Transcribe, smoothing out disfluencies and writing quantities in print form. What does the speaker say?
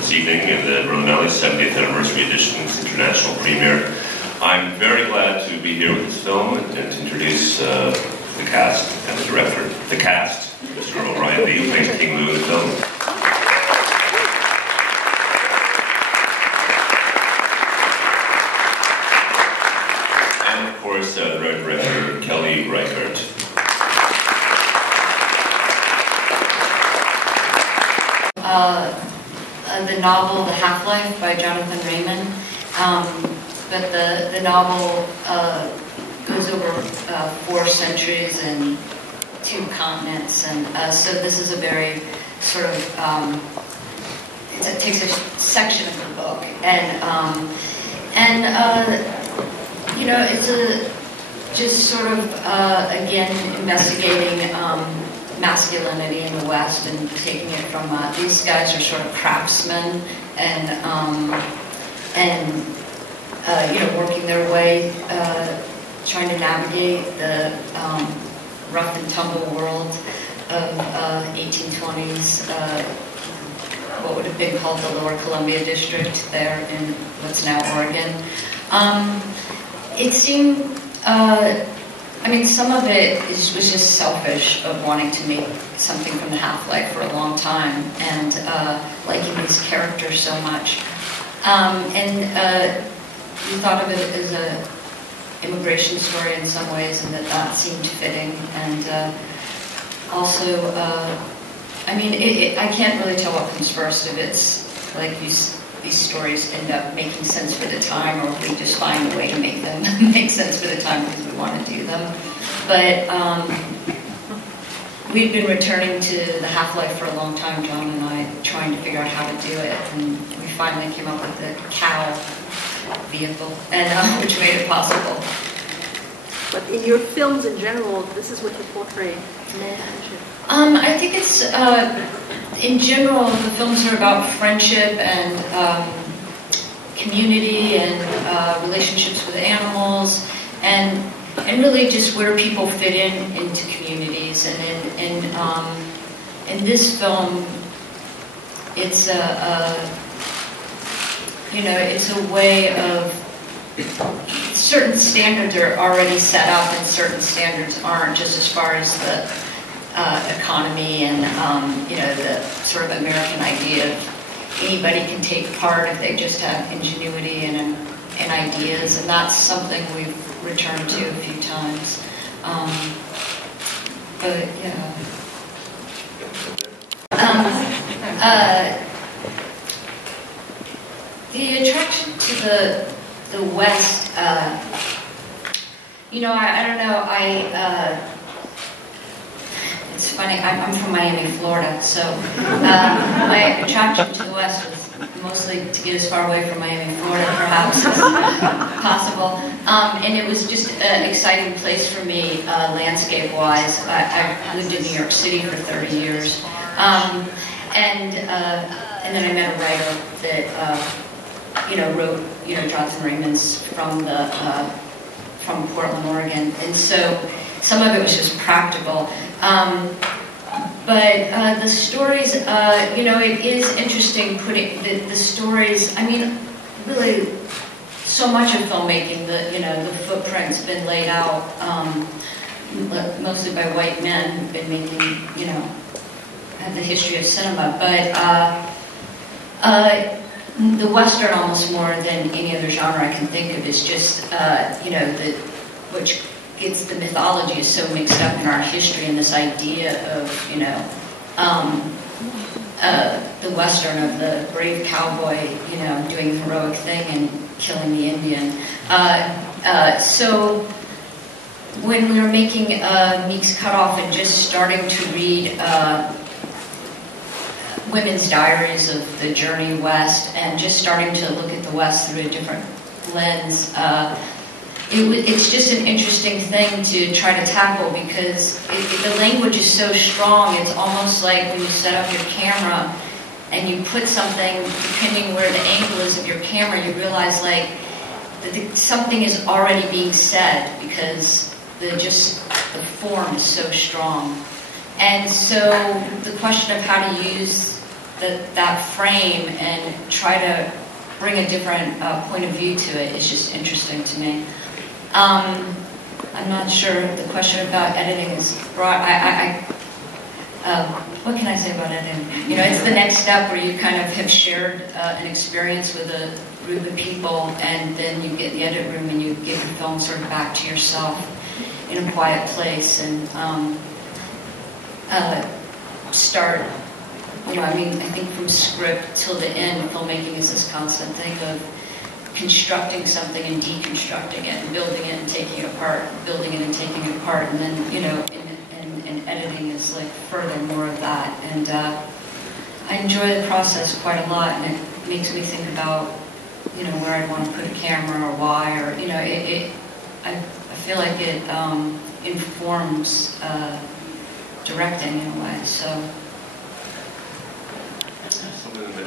this evening in the Berlinale 70th Anniversary Edition's international premiere. I'm very glad to be here with this film and to introduce the cast and the director. The cast, Mr. O'Brien Lee, who plays King Louie in the film. And of course, the director, Kelly Reichardt. The novel The Half-Life by Jonathan Raymond, but the novel goes over 4 centuries and 2 continents, and so this is a very sort of, it takes a section of the book, and you know, it's just sort of, again, investigating masculinity in the West and taking it from these guys are sort of craftsmen and you know, working their way, trying to navigate the rough and tumble world of 1820s, what would have been called the Lower Columbia District there in what's now Oregon. It seemed I mean, some of it was just selfish of wanting to make something from the Half-Life for a long time and liking these characters so much. We thought of it as an immigration story in some ways, and that seemed fitting. And also, I mean, I can't really tell what comes first, if it's like these stories end up making sense for the time, or if we just find a way to make them make sense for the time because we want to do them. But we've been returning to the Half-Life for a long time, John and I, trying to figure out how to do it, and we finally came up with the cow vehicle, and which made it possible. But in your films in general, this is what you portray. I think it's, in general, the films are about friendship and community and relationships with animals, and really just where people fit into communities. And in this film, it's you know, it's a way of, certain standards are already set up and certain standards aren't, just as far as the economy and you know, the sort of American idea of anybody can take part if they just have ingenuity and ideas, and that's something we've returned to a few times. But yeah. The attraction to the West, you know, I don't know, it's funny, I'm from Miami, Florida, so my attraction to the West was mostly to get as far away from Miami, Florida, perhaps, as possible. And it was just an exciting place for me, landscape-wise. I lived in New York City for 30 years. And then I met a writer that, you know, wrote, you know, Jonathan Raymond's from Portland, Oregon. And so some of it was just practical. But the stories, you know, it is interesting putting the stories, I mean, really, so much of filmmaking, you know, the footprint's been laid out, mostly by white men who've been making, you know, have the history of cinema. But the Western, almost more than any other genre I can think of, is just, you know, which gets the mythology is so mixed up in our history, and this idea of, you know, the Western of the brave cowboy, you know, doing the heroic thing and killing the Indian. So when we were making Meek's Cutoff and just starting to read women's diaries of the journey west, and just starting to look at the West through a different lens, it's just an interesting thing to try to tackle, because the language is so strong. It's almost like when you set up your camera and you put something, depending where the angle is of your camera, you realize like that something is already being said, because the form is so strong. And so the question of how to use that frame and try to bring a different point of view to it is just interesting to me. I'm not sure the question about editing is broad. What can I say about editing? You know, it's the next step where you kind of have shared an experience with a group of people, and then you get in the edit room and you give your film sort of back to yourself in a quiet place and start. You know, I mean, I think from script till the end, filmmaking is this constant thing of constructing something and deconstructing it, and building it and taking it apart, building it and taking it apart, and then, you know, and editing is like further more of that. And I enjoy the process quite a lot, and it makes me think about, you know, where I'd want to put a camera or why, or, you know, I feel like it informs directing in a way, so.